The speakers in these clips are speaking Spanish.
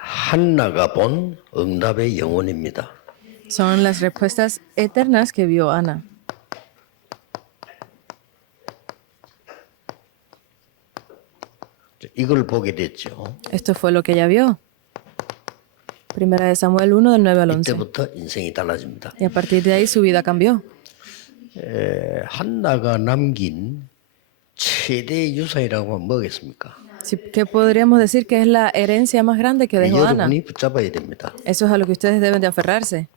한나가 본 응답의 영혼입니다. Son las respuestas eternas que vio Ana. 이걸 보게 됐죠. Esto fue lo que ella vio. Primera de Samuel 1, del 9 al 11. 이때부터 인생이 달라집니다. Y a partir de ahí su vida cambió. 한나가 남긴 최대 유산이라고 하면 뭐겠습니까? ¿Qué podríamos decir que es la herencia más grande que dejó Ana? 여러분이 붙잡아야 됩니다. Eso es a lo que ustedes deben de aferrarse.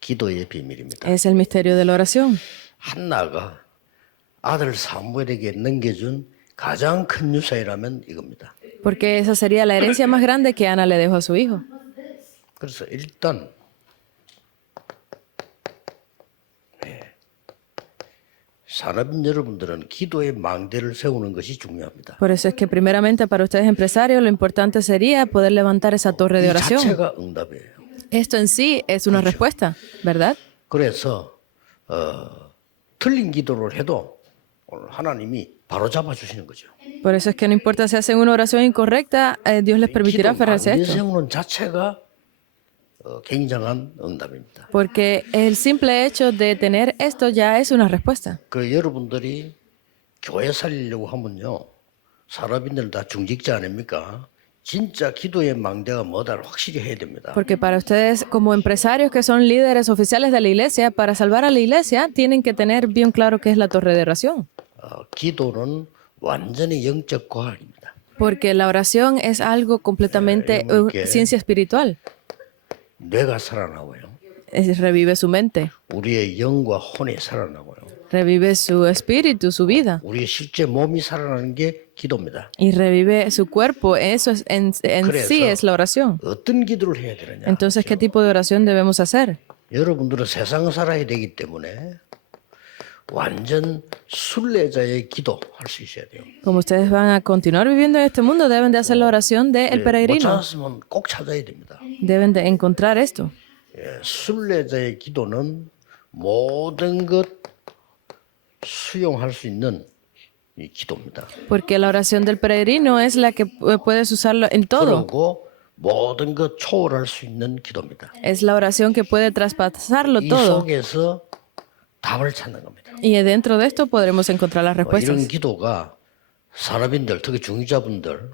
기도의 비밀입니다. Es el misterio de la oración. 한나가 아들 사무엘에게 넘겨준 가장 큰 유산이라면 이겁니다. Porque esa sería la herencia más grande que Ana le dejó a su hijo. 그래서 일단 산업인 여러분들은 기도의 망대를 세우는 것이 중요합니다. Por eso es que primeramente para ustedes empresarios lo importante sería poder levantar esa torre de 이 oración. 자체가 응답이에요. Esto en sí es una respuesta, ¿verdad? 그래서 틀린 기도를 해도 오늘 하나님이 바로 잡아주시는 거죠. Por eso es que no importa si hacen una oración incorrecta, Dios les permitirá 기도 aferrarse a 망대 esto. 세우는 자체가 굉장한 응답입니다. Porque el simple hecho de tener esto ya es una respuesta. 그 여러분들이 교회 살리려고 하면요, 산업인들 다 중직자 아닙니까? 진짜 기도의 망대가 뭐다를 확실히 해야 됩니다. Porque para ustedes, como empresarios que son líderes oficiales de la iglesia, para salvar a la iglesia, tienen que tener bien claro qué es la torre de oración. 기도는 완전히 영적 과학입니다. Porque la oración es algo completamente ciencia espiritual. 뇌가 살아나고요. Revive su mente, 우리의 영과 혼이 살아나고요. revive su espíritu, su vida, 우리의 실제 몸이 살아나는 게 기도입니다. y revive su cuerpo. Eso es, en sí es la oración. 어떤 기도를 해야 되느냐? Entonces, ¿qué tipo de oración debemos hacer? 여러분들은 세상 살아야 되기 때문에 완전 순례자의 기도 할 수 있어야 돼요. Como ustedes van a continuar viviendo en este mundo, deben de hacer la oración del 못 peregrino. 찾았으면 꼭 찾아야 됩니다. Deben de encontrar esto. 순례자의 기도는 모든 것 수용할 수 있는 이 기도입니다. Porque la oración del peregrino es la que puedes usarlo en todo. 그리고 모든 것 초월할 수 있는 기도입니다. Es la oración que puede traspasarlo 이 todo. 속에서 답을 찾는 겁니다. Y dentro de esto podremos encontrar las 이런 respuestas. 기도가 산업인들, 특히 중위자분들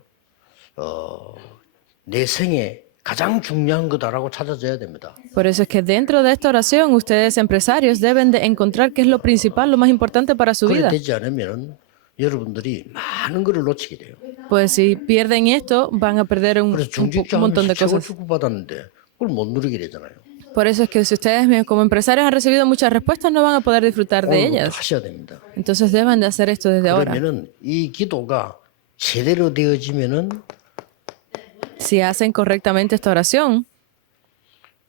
내 생에 가장 중요한 거다라고 찾아져야 됩니다. Por eso es que dentro de esta oración, ustedes empresarios deben de encontrar qué es lo principal, lo más importante para su 그래 vida. 되지 않으면 여러분들이 많은 거를 놓치게 돼요. Pues si pierden esto, van a perder un 그래서 중직자 montón de 최고 cosas. 축복받았는데 그걸 못 누리게 되잖아요. Por eso es que si ustedes como empresarios han recibido muchas respuestas, no van a poder disfrutar de 오늘부터 ellas. 하셔야 됩니다. Entonces deben de hacer esto desde ahora. 그러면은 이 기도가 제대로 되어지면은 Si hacen correctamente esta oración,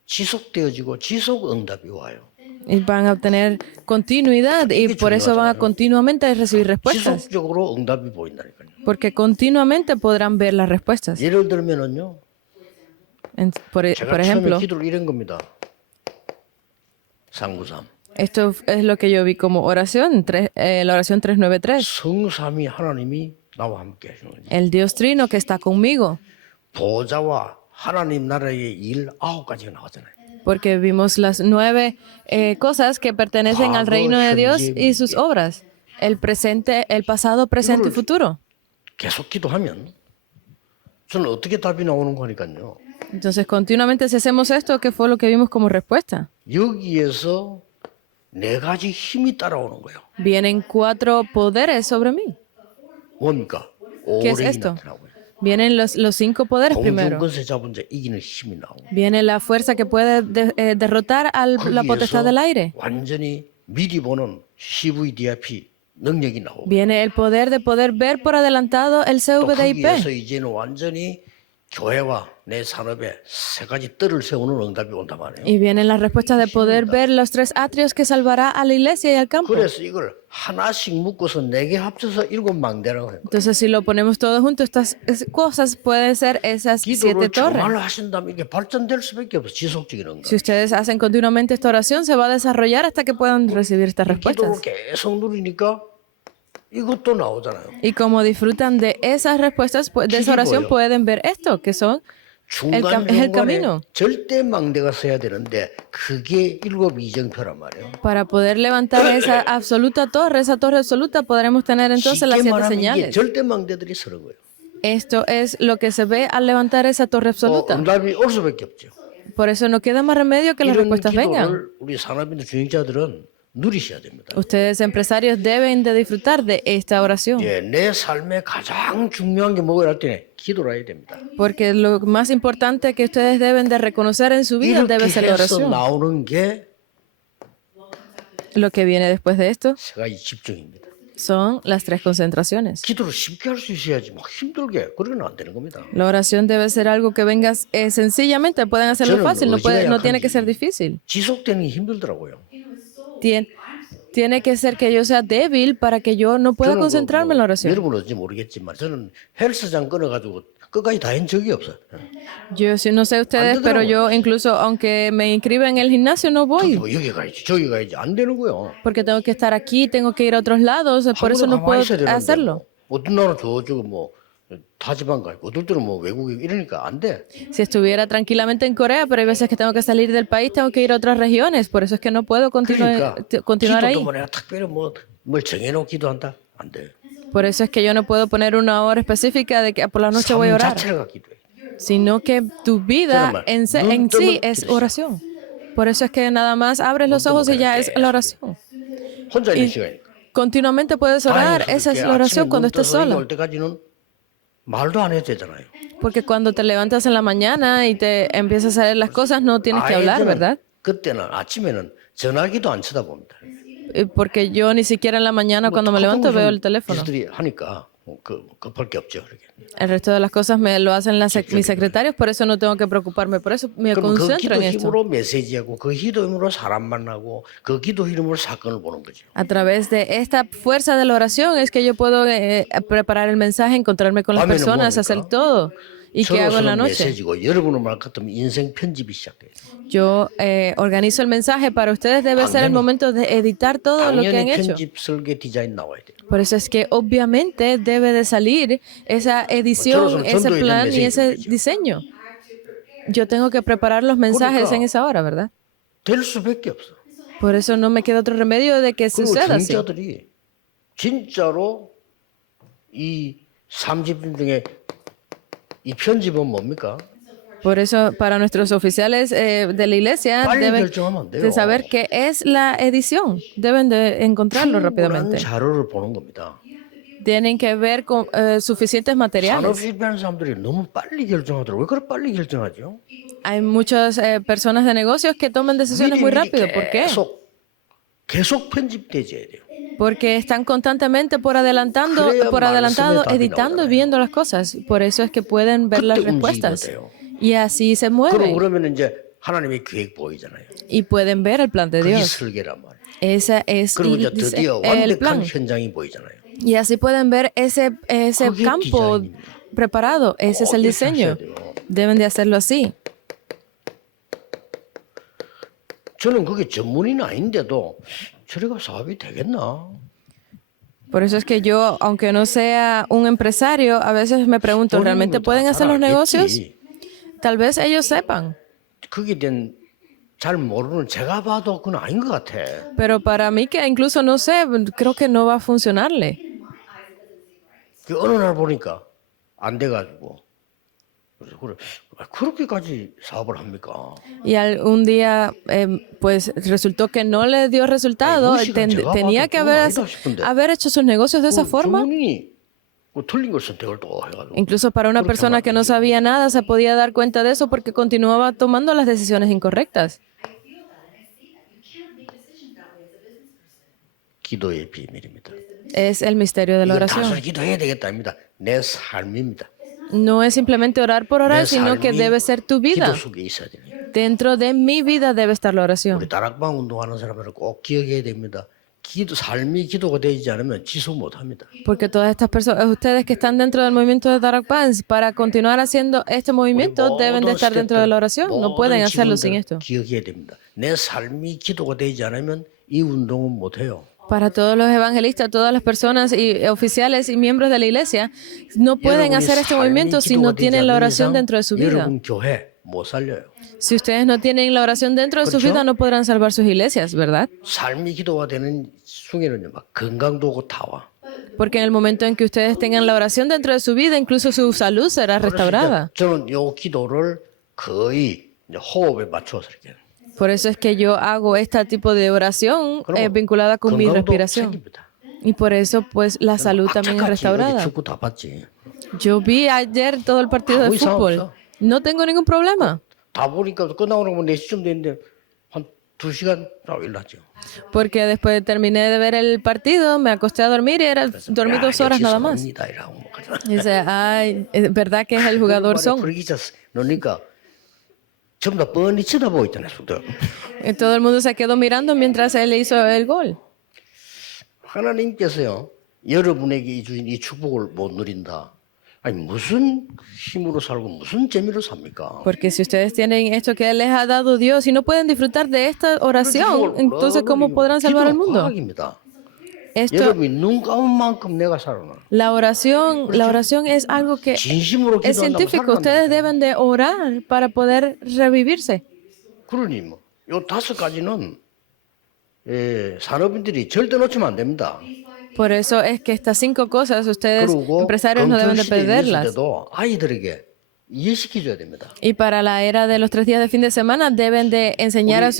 지속되어지고 지속 응답이 와요. y van a obtener continuidad y por eso van a continuamente recibir respuestas. 지속적으로 응답이 보인다니까요. Porque continuamente podrán ver las respuestas. 예를 들면은요. Por 제가 처음에 ejemplo, 기도를 이런 겁니다. 393. esto es lo que yo vi como oración, la oración 393. 성삼위 하나님이 나와 함께 하시는 거죠. El Dios Trino que está conmigo. 보좌와 하나님 나라의 일 9가지가 나왔잖아요. Porque vimos las 9 cosas que pertenecen al reino de Dios y sus obras. El presente, el pasado, presente y futuro. 계속 기도하면 저는 어떻게 답이 나오는 거니까요. Entonces, continuamente si hacemos esto, ¿qué fue lo que vimos como respuesta? 여기에서 4가지 힘이 따라오는 거예요. Vienen 4 poderes sobre mí. 뭡니까? ¿Qué es 오랜이 esto? 나타나고요. Vienen los 5 poderes primero. 공중권세 잡은 자 이기는 힘이 나오고. Viene la fuerza que puede derrotar a la potestad del aire. 완전히 미리 보는 CVDIP 능력이 나오고. Viene el poder de poder ver por adelantado el 또 CVDIP. 거기에서 이제는 완전히 교회와 내 산업에 3가지 뜰을 세우는 응답이 온단 말이에요. Y vienen las respuestas de poder ver los 3 atrios que salvará a la iglesia y al campo. 그래서 이걸 하나씩 묶어서 4개 합쳐서 7망대라고 해요. Entonces, si lo ponemos todo junto, estas cosas pueden ser esas 7 기도를 torres. 정말로 하신다면 이게 발전될 수밖에 없어. 지속적인 응답. Si ustedes hacen continuamente esta oración, se va a desarrollar hasta que puedan recibir estas 기도를 respuestas. 계속 누리니까 이것도 나오잖아요. Y como disfrutan de esas respuestas, de esa oración, pueden ver esto, que son es el 중간중간에 camino. 절대 망대가 서야 되는데 그게 일곱 이정표란 말이에요. Para poder levantar esa absoluta torre, esa torre absoluta, podremos tener entonces las 쉽게 7 말하면 이게 señales. 절대 망대들이 서는 거예요. Esto es lo que se ve al levantar esa torre absoluta. 응답이 올 수밖에 없죠. Por eso no queda más remedio que las 이런 respuestas vengan. 기도를 우리 산업인들 중직자들은 누리셔야 됩니다. Ustedes, empresarios, deben de disfrutar de esta oración. 예, 내 삶에 가장 중요한 게 뭐가 할 때는 기도라 해야 됩니다. Porque lo más importante que ustedes deben de reconocer en su vida debe 이렇게 ser la 해서 oración. 나오는 게 Lo que viene después de esto 세 가지 집중입니다. son las 3 concentraciones. 기도를 쉽게 할 수 있어야지 막 힘들게 그러면 안 되는 겁니다. La oración debe ser algo que venga sencillamente, pueden hacerlo 저는 fácil, no 의지가 tiene que ser 약한지 difícil. 지속되는 게 힘들더라고요. Tiene que ser que yo sea débil para que yo no pueda 저는 concentrarme en la oración. 여러분은 어떤지 모르겠지만 저는 헬스장 끊어가지고 끝까지 다 한 적이 없어요. Yo sí no sé ustedes, pero yo incluso aunque me inscriba en el gimnasio no voy. 뭐 여기 가야지 저기 가야지 안 되는 거예요. Porque tengo que estar aquí, tengo que ir a otros lados, por eso no puedo hacerlo. 어떤 나라는 저쪽은 뭐 타지방 가 있고 어떨 때는 뭐 외국에 이러니까 안 돼. Si estuviera tranquilamente en Corea, pero hay veces que tengo que salir del país, tengo que ir a otras regiones, por eso es que no puedo 그러니까 continuar ahí. 기도도 뭐 내가 특별히 뭘 정해놓고 기도한다 안 돼. Por eso es que yo no puedo poner una hora específica de que por la noche voy a 삶 orar, 자체가 기도해. sino que tu vida en sí es oración. Por eso es que nada más abres los ojos y ya es la oración. 혼자 있는 시간이니까. Continuamente puedes orar, esa es la oración cuando estés sola. 올 때까지는 말도 안 해도 되잖아요. Porque cuando te levantas en la mañana y te empiezas a hacer las cosas, no tienes que hablar, ¿verdad? 그때는 아침에는 전화기도 안 쳐다봅니다. Porque yo ni siquiera en la mañana cuando me levanto veo el teléfono. 기술이 하니까 급할 게 없죠. 그렇게. El resto de las cosas me lo hacen mis secretarios, por eso no tengo que preocuparme, por eso me 그럼 그 concentro 기도 en esto. 힘으로 메시지하고 그 기도 힘으로 사람 만나고 그 기도 힘으로 사건을 보는 거죠. A través de esta fuerza de la oración es que yo puedo preparar el mensaje, encontrarme con las 밤에는 personas, 뭡니까? hacer todo. ¿Y qué hago en la 서로 noche? 메시지고 여러분은 말 같으면 인생 편집이 시작돼요. Yo organizo el mensaje. Para ustedes debe ser el momento de editar todo lo que han 당연히 hecho. 편집 설계 디자인 나와야 돼요. Por eso es que obviamente debe de salir esa edición, ese plan y ese diseño. Yo tengo que preparar los mensajes en esa hora, ¿verdad? 될 수밖에 없어. Por eso no me queda otro remedio de que 그리고 suceda así. 중자들이 진짜로 이 30분 중에 이 편집은 뭡니까? Por eso, para nuestros oficiales de la iglesia, 빨리 deben 결정하면 안 돼요. de saber qué es la edición. Deben de encontrarlo 충분한 rápidamente. 자료를 보는 겁니다. Tienen que ver con suficientes materiales. 산업 실패하는 사람들이 너무 빨리 결정하더라고요. 왜 그렇게 빨리 결정하죠? Hay muchas personas de negocios que toman decisiones muy rápido. ¿Por qué? 계속 편집되어야 돼요. Porque están constantemente por adelantado, editando y viendo las cosas. Por eso es que pueden ver las respuestas. Y así se mueven. 그러면 이제 하나님의 계획 보이잖아요. Y pueden ver el plan de 그게 Dios. 설계란 말이에요. Ese es 그리고 이제 드디어 el 완벽한 plan. 현장이 보이잖아요. Y así pueden ver ese 그게 campo 디자인입니다. preparado. Ese es el 이렇게 diseño. 하셔야 돼요. Deben de hacerlo así. 저는 그게 전문인 아닌데도 저래가 사업이 되겠나? Por eso es que yo, aunque no sea un empresario, a veces me pregunto, ¿realmente pueden hacer los negocios? Tal vez ellos sepan. 그게 잘 모르는 제가 봐도 그건 아닌 것 같아. Pero para mí, que incluso no sé, creo que no va a funcionarle. 그 어느 날 보니까 안 돼가지고 그래서 그렇게까지 사업을 합니까? Y un día, pues resultó que no le dio resultado. Tenía que haber hecho sus negocios de esa forma. 주문이 틀린 걸 선택을 또 해가지고. Incluso para una persona que no sabía nada se podía dar cuenta de eso porque continuaba tomando las decisiones incorrectas. 기도의 비밀입니다. Es el misterio de la 이건 oración. 단순히 기도해야 되겠다입니다. 내 삶입니다. No es simplemente orar por orar, sino que debe ser tu vida. 기도 속에 있어야 됩니다. Dentro de mi vida debe estar la oración. 우리 다락방 운동하는 사람들은 꼭 기억해야 됩니다. 삶이 기도가 되지 않으면 지속 못합니다. Porque todas estas personas, ustedes que están dentro del movimiento de Darak Pans, para continuar haciendo este movimiento deben de estar dentro de la oración. No pueden hacerlo sin esto. 기억해야 됩니다. 내 삶이 기도가 되지 않으면 이 운동은 못해요. Para todos los evangelistas, todas las personas y oficiales y miembros de la iglesia, no pueden 여러분이 hacer este 삶이 movimiento si 기도가 no 되지 tienen la 않는 oración 이상 dentro de su vida. 여러분 교회 못 살려요. Si ustedes no tienen la oración dentro de su 그렇죠? vida, no podrán salvar sus iglesias, ¿verdad? 삶이 기도가 되는 순간에는 막 건강도 오고 다 와. Porque en el momento en que ustedes tengan la oración dentro de su vida, incluso su salud será 그래서 restaurada. 이제 저는 요 기도를 거의 이제 호흡에 맞춰서 이렇게. Por eso es que yo hago este tipo de oración 그럼 vinculada con mi 건강도 respiración. 생깁니다. Y por eso, pues, la salud también es 악착같이 어제 restaurada. 축구 다 봤지. Yo vi ayer todo el partido de 아무 이상 fútbol. 없어. No tengo ningún problema. 다 보니까 끝나고 나면 4시쯤 됐는데 한 2시간 라고 일났죠. Porque después terminé de ver el partido, me acosté a dormir y dormí 2 horas nada más. 손흥민이다 이라고 뭐 그러잖아. Dice, ay, es verdad que es el jugador Son. 그러기 놓으니까 전부 다 뻔히 쳐다보고 있잖아요. 수도. Y todo el mundo se quedó mirando mientras él hizo el gol. 하나님께서요. 여러분에게 주신 이 축복을 못 누린다. 아니 무슨 힘으로 살고 무슨 재미로 삽니까? Porque si ustedes tienen esto que les ha dado Dios y no pueden disfrutar de esta oración, entonces ¿cómo podrán salvar al mundo? 과학입니다. Esto, 여러분이 눈 감은 만큼 내가 살아나. la oración es algo que 진심으로 es 기도한다면 científico. 살아납니다. Ustedes deben de orar para poder revivirse. 그러니 뭐, 요 5가지는 산업인들이 절대 놓치면 안 됩니다. Por eso es que estas 5 cosas ustedes, 그리고 empresarios, no deben de 검토 시대에 있을 perderlas. 때도 아이들에게 이해시켜줘야 됩니다. Y para la era de los 3 días de fin de semana deben de enseñar a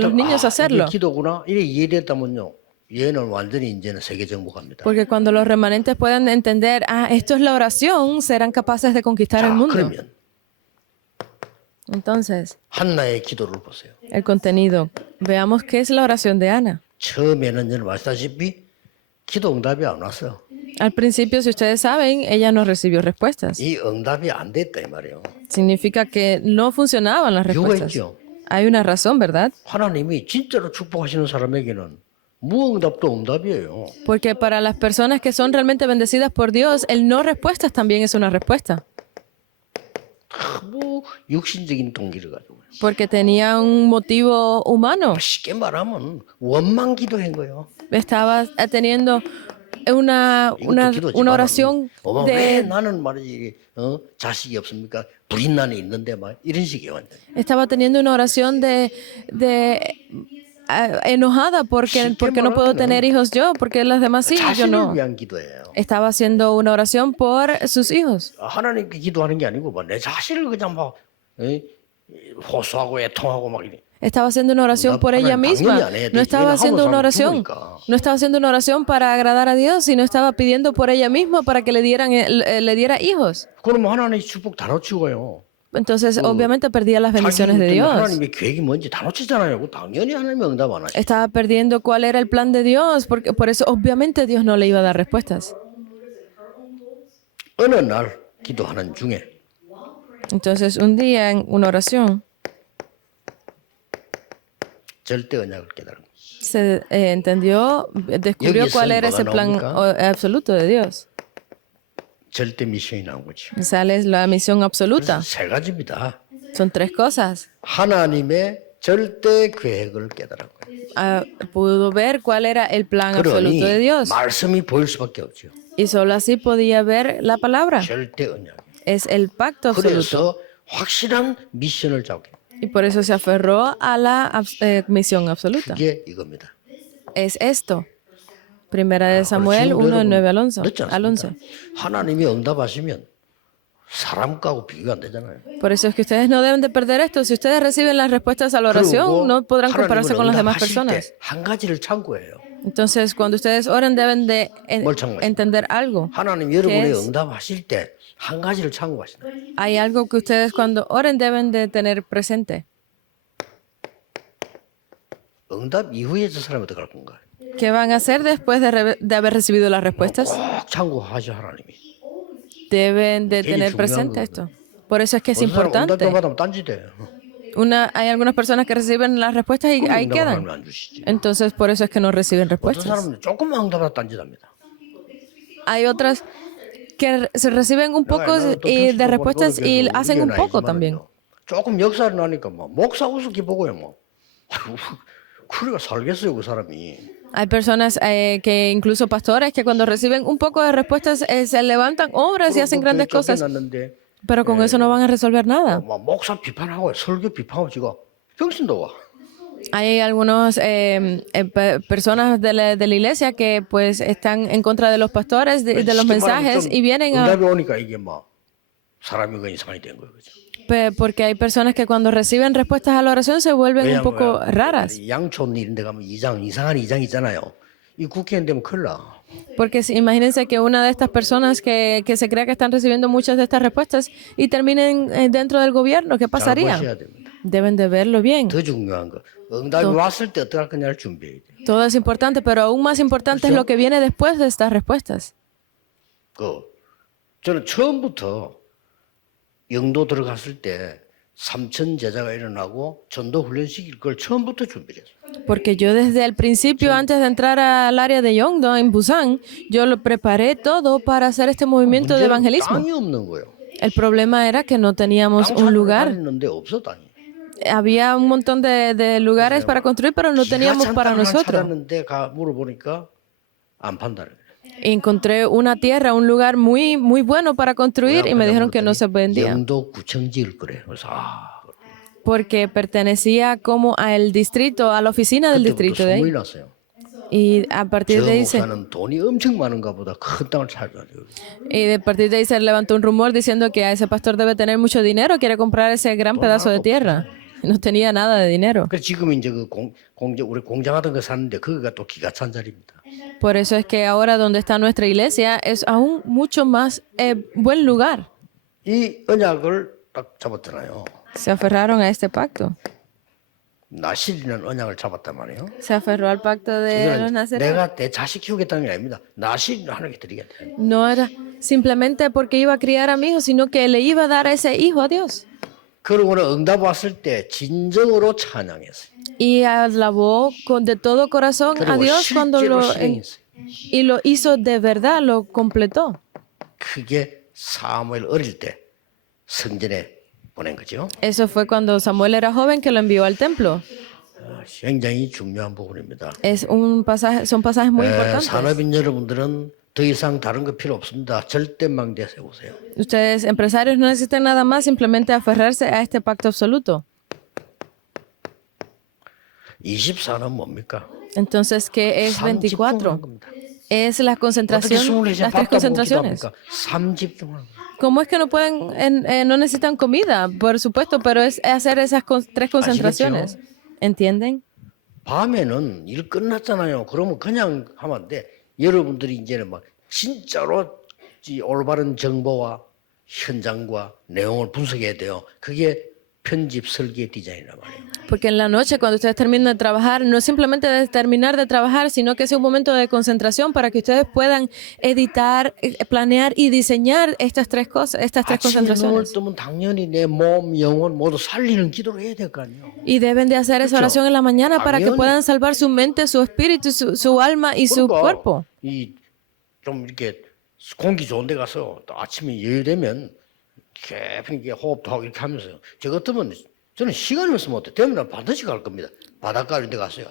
los niños a hacerlo. 이게 기도구나. 이래 이해됐다면요. 얘는 완전히 이제는 세계 정복합니다. Porque cuando los remanentes puedan entender, esto es la oración, serán capaces de conquistar el 자, mundo. 그러면 Entonces, 한나의 기도를 보세요. el contenido. Veamos qué es la oración de Ana. 처음에는 여러분 아시다시피 기도 응답이 안 왔어요. Al principio, si ustedes saben, ella no recibió respuestas. 이 응답이 안 됐다 이 말이에요. Significa que no funcionaban las 이유가 respuestas. 있죠. Hay una razón, ¿verdad? 하나님이 진짜로 축복하시는 사람에게는 무응답도 응답이에요. Porque para las personas que son realmente bendecidas por Dios, el no respuestas también es una respuesta. 뭐 육신적인 동기를 가지고 Porque tenía un motivo humano. 쉽게 말하면 원망 기도한 거예요. Estaba teniendo una oración 어머 왜 de... 나는 말이지 자식이 없습니까? 부인난이 있는데 막 이런 식이에요. 완전. Estaba teniendo una oración de enojada porque no puedo tener hijos yo, porque los demás sí, yo 자신을 no. 위한 기도예요. Estaba haciendo una oración por sus hijos. 하나님께 기도하는 게 아니고 내 자신을 그냥 막 호소하고 애통하고 막 이래. Estaba haciendo una oración por ella misma. No estaba haciendo una oración. No estaba haciendo una oración para agradar a Dios, sino estaba pidiendo por ella misma para que le diera hijos. 그러면 하나님 축복 다 놓치고요. Entonces, obviamente perdía las bendiciones de Dios. 하나님의 계획이 뭔지 다 놓치잖아요. 당연히 하나님이 응답 안 하시죠. Estaba perdiendo cuál era el plan de Dios, porque por eso obviamente Dios no le iba a dar respuestas. 어느 날 기도하는 중에 Entonces, un día en una oración 절대 언약을 깨달은 거예요. se descubrió cuál era ese plan absoluto de Dios. 절대 미션이 나온 거죠. Sale la misión absoluta. 세 가지입니다. Son 3 cosas. 하나님의 절대 계획을 깨달은 거예요. Pudo ver cuál era el plan absoluto de 그러니 Dios. 말씀이 보일 수밖에 없죠. Y solo así podía ver la palabra. 절대 언약. Es el pacto absoluto. 그래서 확실한 미션을 잡게. Y por eso se aferró a la misión absoluta. 그게 이겁니다. Es esto. Primera de Samuel 1, 9 al 11. 늦지 않습니까? 하나님이 응답하시면 사람하고 비교가 안 되잖아요. Por eso es que ustedes no deben de perder esto. Si ustedes reciben las respuestas a la oración, no podrán compararse con las demás personas. 한 가지를 참고해요. Entonces, cuando ustedes oren, deben de entender algo. 하나님 여러분의 응답하실 때 한 가지를 참고하신다. Hay algo que ustedes cuando oren deben de tener presente. 응답 이후에 저 사람이 어떻게 할 건가? ¿Qué van a hacer después de haber recibido las respuestas? 꼭 참고하셔 하나님이. Deben de tener presente esto. Por eso es que es importante. 응답 받으면 딴짓해. Hay algunas personas que reciben las respuestas y ahí quedan. 안 주시지. Entonces, por eso es que no reciben 어떤 respuestas. 사람은 조금만 응답하다 딴짓합니다. Hay otras que se reciben un poco de respuestas y hacen un poco también. 조금 역사를 나니까 뭐 목사 우습게 보고요 뭐. 그래가 살겠어요 그 사람이. Hay personas que incluso pastores que cuando reciben un poco de respuestas se levantan obras y hacen grandes cosas, 쫓겨났는데 pero con eso no van a resolver nada. 막 목사 비판하고 설교 비판하고 지금 정신도 와. Hay algunas personas de la iglesia que pues están en contra de los pastores, de los 쉽게 말하면 mensajes 좀 y vienen a... 응답이 오니까 이게 막 사람이 그 이상이 된 거예요. 그죠? Porque hay personas que cuando reciben respuestas a la oración se vuelven un poco raras. 양촌 이런 데 가면 이상한 이장 있잖아요. 이 국회의원 되면 큰일 나. Porque imagínense que una de estas personas que se cree que están recibiendo muchas de estas respuestas y terminen dentro del gobierno, ¿qué 잘 pasaría? 보셔야 됩니다. Deben de verlo bien. 더 중요한 거. 응답이 왔을 때 어떻게 할 거냐를 준비해야 돼요. Todo es importante, pero aún más importante es lo que viene después de estas respuestas. 저는 처음부터 영도 들어갔을 때 삼천 제자가 일어나고 전도 훈련 시킬 걸 처음부터 준비를 했어요. Porque yo desde el principio, antes de entrar al área de Yongdo, en Busan, yo lo preparé todo para hacer este movimiento de 문제는 evangelismo. 땅이 없는 거예요. El problema era que no teníamos un lugar. 있는데 없어 땅이. Había un montón de lugares para construir, pero no teníamos para nosotros. 찾았는데 물어보니까 안 판다는 거예요. Encontré una tierra, un lugar muy, muy bueno para construir y me dijeron que no se vendía. 영도 구청 지을 거래. 그래서 Porque pertenecía como al distrito, a la oficina del distrito de ahí. 소문이 났어요. Y a partir de ahí 목사는 돈이 엄청 많은가 보다 큰 땅을 찾아가지고. y de partir de ahí se levantó un rumor diciendo que ese pastor debe tener mucho dinero, quiere comprar ese gran pedazo de tierra. No tenía nada de dinero. 그래서 지금 이제 그 우리 공장하던 거 샀는데 거기가 또 기가 찬 자리입니다. Por eso es que ahora donde está nuestra iglesia es aún mucho más buen lugar. 이 언약을 딱 잡았잖아요. Se aferraron a este pacto. 나실이라는 언약을 잡았단 말이에요. Se aferró al pacto de los nazarenos. 내가 내 자식 키우겠다는 게 아닙니다. 나실을 하나님께 드리겠다. No era simplemente porque iba a criar a mi hijo, sino que le iba a dar a ese hijo a Dios. 그러고는 응답 왔을 때 진정으로 찬양했어요. Y alabó de todo corazón a 그리고 Dios cuando 실제로 실행했어요. y lo hizo de verdad, lo completó. 그게 사무엘 어릴 때 성전에 보낸 거죠. Eso fue cuando Samuel era joven que lo envió al templo. 굉장히 중요한 부분입니다. Son pasajes muy importantes. 산업인 여러분들은 더 이상 다른 거 필요 없습니다. 절대 망대 세우세요. Ustedes, empresarios, no necesitan nada más, simplemente aferrarse a este pacto absoluto. 24는 뭡니까? Entonces, ¿qué es 24? Es la 어떻게 concentración, 24시간 las tres 밥도 먹기도 concentraciones. 합니까? 3집중하는 거예요. ¿Cómo es que no pueden, no necesitan comida? Por supuesto, pero es hacer esas tres concentraciones. ¿Entienden? 밤에는 일 끝났잖아요. 그러면 그냥 하면 안 돼. 여러분들이 이제는 막 진짜로 이 올바른 정보와 현장과 내용을 분석해야 돼요. 그게 편집 설계 디자인이란 말이에요. Porque en la noche, cuando ustedes terminan de trabajar, no simplemente de terminar de trabajar, sino que es un momento de concentración para que ustedes puedan editar, planear y diseñar estas tres cosas, estas tres 아침에 눈을 concentraciones. 뜨면 당연히 내 몸, 영혼 모두 살리는 기도를 해야 될 거 아니에요. Y deben de hacer esa oración en la mañana para que puedan salvar su mente, su espíritu, su alma y su cuerpo. 좀 이렇게 공기 좋은 데 가서 또 아침에 여유되면 깊이 이렇게 호흡도 하고 이렇게 하면서 저 같으면 저는 시간이 없으면 어때? 되면 반드시 갈 겁니다. 바닷가 이런 데 갔어요.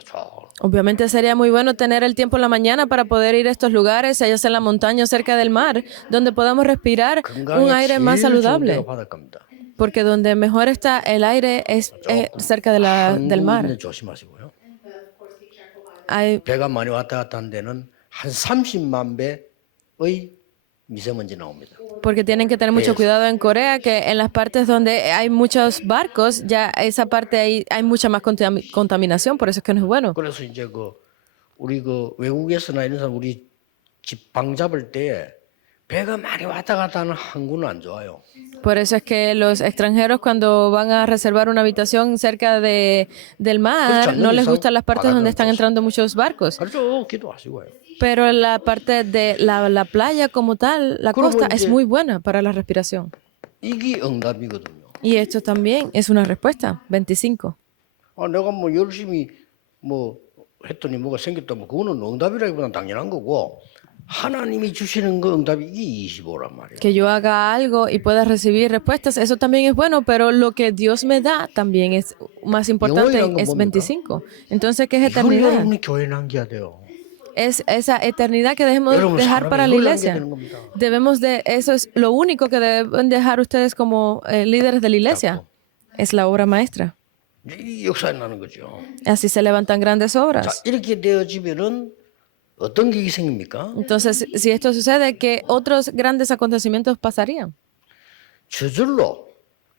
Obviamente sería muy bueno tener el tiempo en la mañana para poder ir a estos lugares, allá sea en la montaña o cerca del mar, donde podamos respirar un aire más saludable. Porque donde mejor está el aire es cerca del mar. 조심하시고요. Hay, 배가 많이 왔다 갔다 하는 데는 한 30만 배의 미세먼지 나옵니다. porque tienen que tener mucho cuidado en Corea, que en las partes donde hay muchos barcos, ya esa parte hay mucha más contaminación, por eso es que no es bueno. 그래서 이제 우리 외국에서나 이런 사람 우리 집 방 잡을 때 배가 많이 왔다 갔다 하는 항구는 안 좋아요. Por eso es que los extranjeros cuando van a reservar una habitación cerca del mar, no les gustan las partes donde están entrando muchos barcos. 그렇죠. 기도하시고요. Pero la parte de la playa como tal, la costa, es muy buena para la respiración. 이게 응답이거든요. Y esto también es una respuesta, 25. 내가 열심히 했더니 뭐가 생겼다면 그거는 응답이라기보다는 당연한 거고 하나님이 주시는 거 응답이 이게 25란 말이에요. Que yo haga algo y pueda recibir respuestas, eso también es bueno, pero lo que Dios me da también es más importante, es 25. Entonces, ¿qué es 이걸 eternidad? 여러분이 교회 남겨야 돼요. es esa eternidad que debemos 여러분, dejar para la 사람이 iglesia. 되는 겁니다. Eso es lo único que deben dejar ustedes como líderes de la iglesia. Es la obra maestra. 이 역사에 나는 거죠. Así se levantan grandes 자, obras. 이렇게 되어지면은 어떤 게 생깁니까? Entonces, si esto sucede, ¿qué otros grandes acontecimientos pasarían? 저절로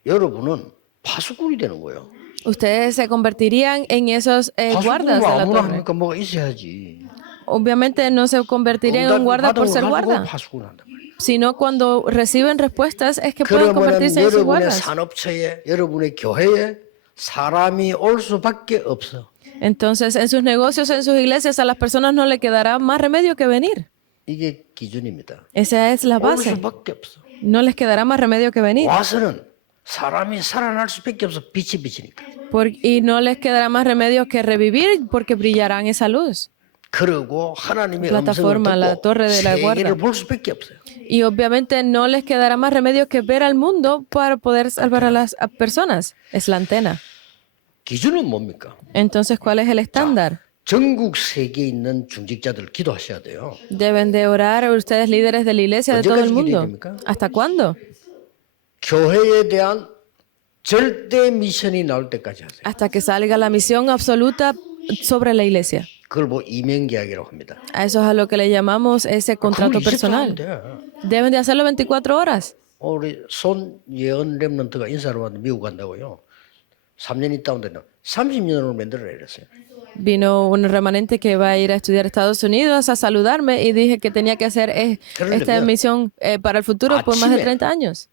여러분은 파수꾼이 되는 거예요. Ustedes se convertirían en esos guardas de la 아무나 torre. 하니까 뭐가 있어야지. Obviamente no se convertirían en un guarda por ser guarda, 파수꾼을 한단 말이에요. sino cuando reciben respuestas es que pueden 그러면 convertirse en sus 여러분의 guardas. 산업체에, 여러분의 교회에 사람이 올 수밖에 없어. Entonces, en sus negocios, en sus iglesias, a las personas no le quedará más remedio que venir. 이게 기준입니다. Esa es la 올 base. 수밖에 없어. No les quedará más remedio que venir. 와서는 사람이 살아날 수밖에 없어. 빛이 비치니까. Y no les quedará más remedio que revivir porque brillarán esa luz. 그러고 하나님의 Plataforma, 음성을 la 듣고 torre de la guarda. 세계를 볼 수밖에 없어요. Y obviamente no les quedará más remedio que ver al mundo para poder salvar a las personas. Es la antena. 기준은 뭡니까? Entonces, ¿cuál es el estándar? 전국 세계에 있는 중직자들 기도하셔야 돼요. Deben de orar ustedes líderes de la iglesia de todo el 언제까지 mundo. 기도해야 됩니까? ¿Hasta cuándo? 교회에 대한 절대 미션이 나올 때까지 하세요. Hasta que salga la misión absoluta sobre la iglesia. 그걸 뭐 이명계약이라고 합니다. A eso es a lo que le llamamos ese contrato 그걸 24 personal. 하면 돼. Deben de hacerlo 24 horas. 우리 손예언 렘넌트가 인사를 받는데 미국 간다고요. 3년 있다 온다면 30년을 만들어라 이랬어요. Vino un remanente que va a ir a estudiar a Estados Unidos a saludarme y dije que tenía que hacer esta misión para el futuro por más de 30 años.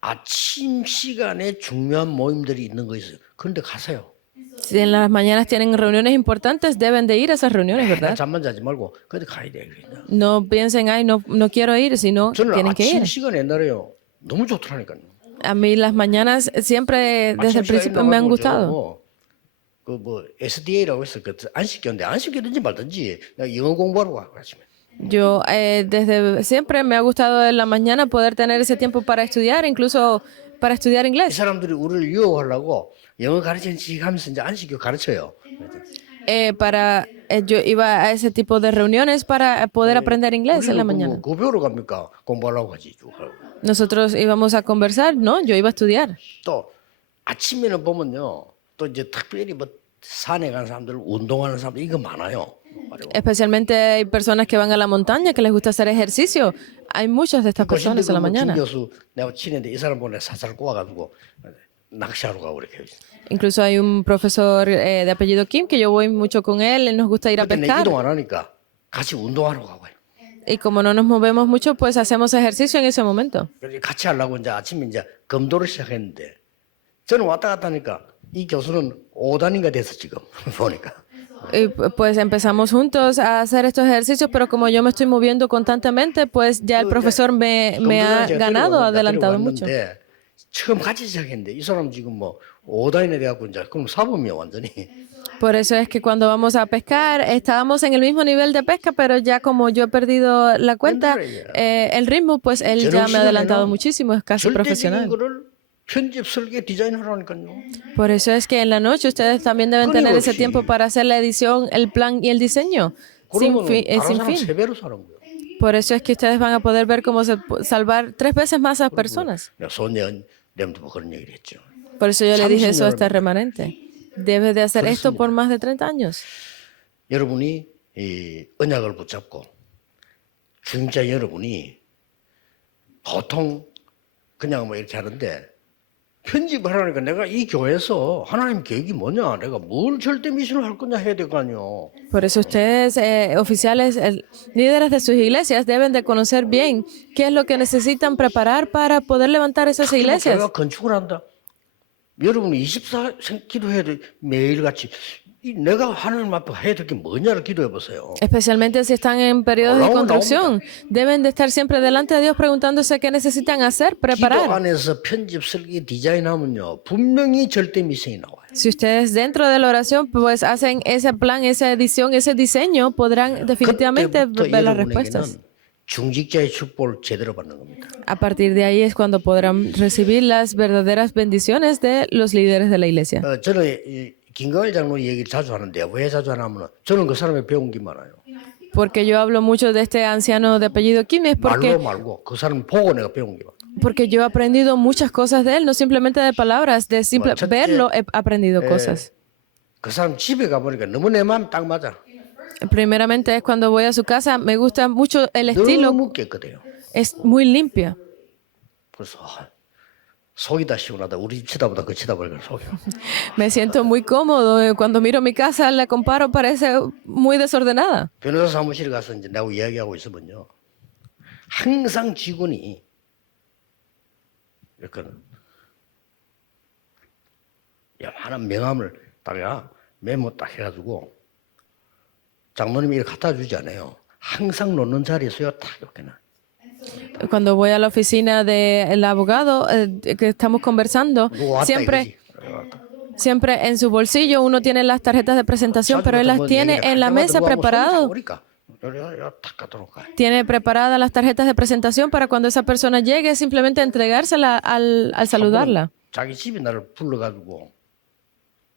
아침 시간에 중요한 모임들이 있는 거 있어요. 그런데 가세요. Si en las mañanas tienen reuniones importantes, deben de ir a esas reuniones, 맨날 ¿verdad? 잠만 자지 말고 그런데 가야 돼. 그냥. No piensen, ay, no quiero ir, sino 저는 tienen que 아침 ir. 시간 옛날에요. 너무 좋더라니까요. A mí las mañanas siempre, desde el principio, me han gustado. 그뭐 SDA라고 해서 그 안식교인데 안식교든지 말든지 나 영어 공부하러 가 아침에. Yo desde siempre me ha gustado en la mañana poder tener ese tiempo para estudiar, incluso para estudiar 이 inglés. 사람들이 우리를 유혹하려고 영어 가르치는 식 하면서 이제 안식교 가르쳐요. Yo iba a ese tipo de reuniones para poder aprender inglés en la mañana. 그 배우러 갑니까? 공부하려고 하지. Nosotros íbamos a conversar, ¿no? Yo iba a estudiar. 또 아침에는 보면요. 또 이제 특별히 뭐 산에 간 사람들, 운동하는 사람들 이거 많아요. Especialmente hay personas que van a la montaña, que les gusta hacer ejercicio. Hay muchas de estas personas en la 김 mañana. 교수 내가 친했는데 이 사람 보내 사살 꼬아가지고 낚시하러 가고 이렇게. Incluso hay un profesor de apellido Kim que yo voy mucho con él, nos gusta ir a 그때 내 pescar. 이동 안 하니까 같이 운동하러 가고요. Y como no nos movemos mucho, pues hacemos ejercicio en ese momento. 그래서 같이 하려고 이제 아침에 이제 검도를 시작했는데 저는 왔다 갔다 하니까 이 교수는 5단인가 돼서 지금 보니까. Y pues empezamos juntos a hacer estos ejercicios, pero como yo me estoy moviendo constantemente, pues ya el profesor me ha ganado, adelantado mucho. 처음 같이 시작했는데 이 사람 지금 뭐 5단이나 돼갖고 이제 그럼 사범이야 완전히. Por eso es que cuando vamos a pescar, estábamos en el mismo nivel de pesca, pero ya como yo he perdido la cuenta, el ritmo, pues él ya me ha adelantado muchísimo, es casi profesional. 편집 설계 디자인하라니까요. Por eso es que en la noche ustedes también deben tener ese tiempo para hacer la edición, el plan y el diseño. Sin fin. 세 배로 사는 거예요. Por eso es que ustedes van a poder ver cómo salvar 3 veces más a personas. 소년 렘도 그런 얘기를 했죠. Por eso yo le dije eso a este remanente. Debes de hacer esto por más de 30 años. 여러분이 이 언약을 붙잡고 진짜 여러분이 보통 그냥 뭐 이렇게 하는데 편집을 하라니까 내가 이 교회에서 하나님 계획이 뭐냐 내가 뭘 절대 미션을 할 거냐 해야 될 거 아니에요. Por eso ustedes, oficiales, líderes de sus iglesias, deben de conocer bien qué es lo que necesitan preparar para poder levantar esas iglesias. 내가 건축을 한다. 여러분이 24생 기도해야 돼. 매일같이. 내가 하나님 앞에 해야 될 게 뭐냐를 기도해 보세요. Especialmente si están en periodos de construcción, deben de estar siempre delante de Dios preguntándose qué necesitan hacer, 기도 preparar. 안에서 편집, 설계, 디자인하면요. 분명히 절대 미션이 나와요. Si ustedes dentro de la oración pues hacen ese plan, esa edición, ese diseño, podrán definitivamente ver las respuestas. 중직자의 축복을 제대로 받는 겁니다. A partir de ahí es cuando podrán recibir las verdaderas bendiciones de los líderes de la iglesia. 저는 김가을 장로 얘기를 자주 하는데 왜 자주 하냐면 저는 그 사람의 배운 게 많아요. Porque yo hablo mucho de este anciano de apellido Kim, es 말로 말고 그 사람 보고 내가 배운 게. porque yo he aprendido muchas cosas de él, no simplemente de palabras, de simple 첫째, verlo he aprendido cosas. 그 사람 집에 가보니까 너무 내 마음 딱 맞아. Primeramente es cuando voy a su casa, me gusta mucho el estilo, 너무 깨끗해요. es muy limpia. 그래서 속이 다 시원하다. 우리 집 치다보다 그 치다보니까 속이. Me siento muy cómodo. Cuando miro mi casa, la comparo, parece muy desordenada. 변호사 사무실에 가서 이제 내가 이야기하고 있으면요. 항상 직원이 이렇게 야만한 명함을 딱야 메모 딱 해가지고 장모님이 이렇게 갖다 주지 않아요. 항상 놓는 자리에서요. 딱 이렇게는. Cuando voy a la oficina del abogado que estamos conversando, 누구 왔다 siempre 이거지. Siempre en su bolsillo uno tiene las tarjetas de presentación, pero él las tiene en la mesa preparado. Tiene preparadas las tarjetas de presentación para cuando esa persona llegue, simplemente entregársela al saludarla. 자기 집에 나를 불러가지고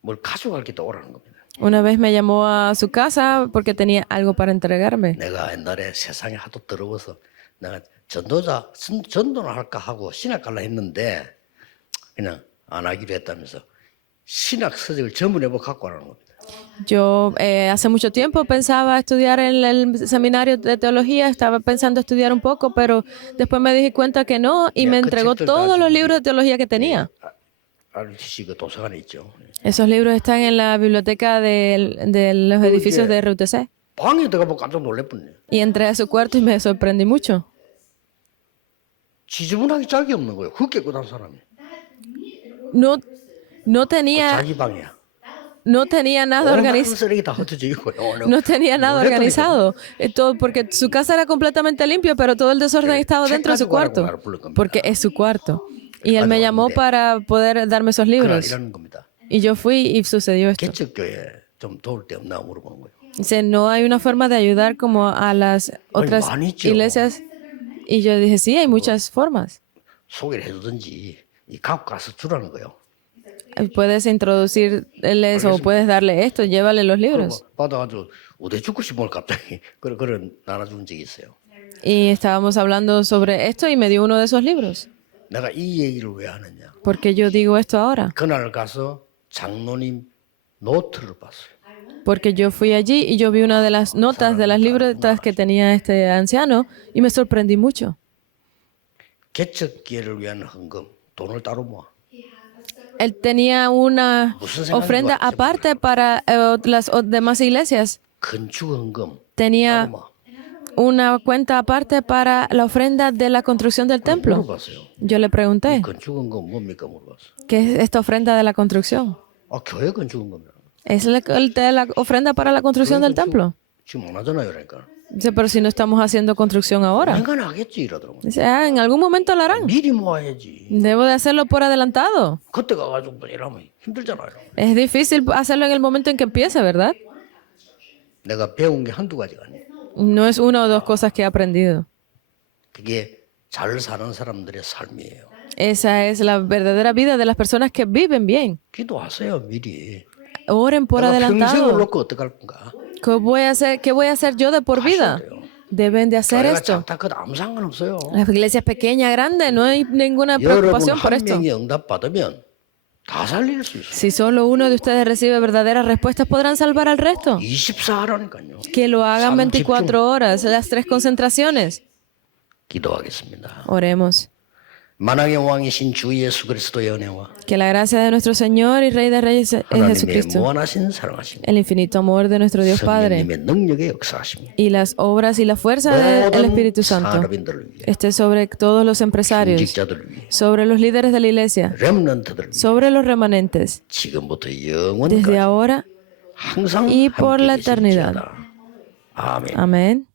뭘 가져갈 게 떠오르는 겁니다. Una vez me llamó a su casa porque tenía algo para entregarme. 내가 옛날에 세상에 하도 더러워서 내가 전도를 할까 하고 신학 갈라 했는데 그냥 안 하기로 했다면서 신학 서적을 전문해보 갖고 와라는 겁니다. Yo hace mucho tiempo pensaba estudiar en el seminario de teología, estaba pensando estudiar un poco, pero después me di cuenta que no y me entregó todos los libros de teología que tenía. RTC 그 도서관에 있죠. Esos libros están en la biblioteca de los edificios de RUTC. 방에 들어가보고 깜짝 놀랐군요. Y entré a su cuarto y me sorprendí mucho. 지저분하기 짝이 없는 거예요. 그 깨끗한 사람이. No tenía 자기 방이야. No tenía nada organizado. No tenía nada organizado. Todo porque su casa era completamente limpia, pero todo el desorden estaba dentro de su cuarto. Porque es su cuarto. Y él me llamó para poder darme esos libros. Y yo fui y sucedió esto. Dice, no hay una forma de ayudar como a las otras iglesias. Y yo dije, sí, hay muchas formas. Puedes introducirles o puedes darle esto, llévale los libros. Y estábamos hablando sobre esto y me dio uno de esos libros. ¿Por qué yo digo esto ahora? Porque yo fui allí y yo vi una de las notas de las libretas que tenía este anciano y me sorprendí mucho. Él tenía una ofrenda aparte para las demás iglesias. Tenía una cuenta aparte para la ofrenda de la construcción del templo. Yo le pregunté, ¿qué es esta ofrenda de la construcción? Es la ofrenda para la construcción del templo. Dice, pero si no estamos haciendo construcción ahora. Dice, en algún momento lo harán. Debo de hacerlo por adelantado. Es difícil hacerlo en el momento en que empiece, ¿verdad? No es una o dos cosas que he aprendido. Esa es la verdadera vida de las personas que viven bien. Oren por adelantado. ¿Qué voy a hacer yo de por vida? Deben de hacer esto. Las iglesias pequeñas, grandes, no hay ninguna preocupación por esto. Si solo uno de ustedes recibe verdaderas respuestas, ¿podrán salvar al resto? Que lo hagan 24 horas, las 3 concentraciones. Oremos. Que la gracia de nuestro Señor y Rey de Reyes es Jesucristo, el infinito amor de nuestro Dios Padre y las obras y la fuerza del Espíritu Santo esté sobre todos los empresarios, sobre los líderes de la iglesia, sobre los remanentes, desde ahora y por la eternidad. Amén.